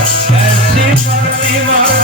ਐਸੀ ਮਰਨੀ ਮਰ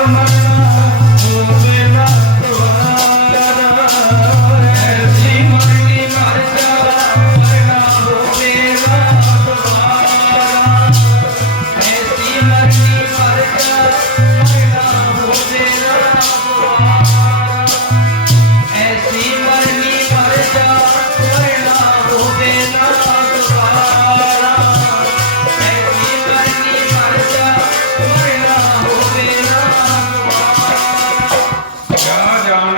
Come on, come on.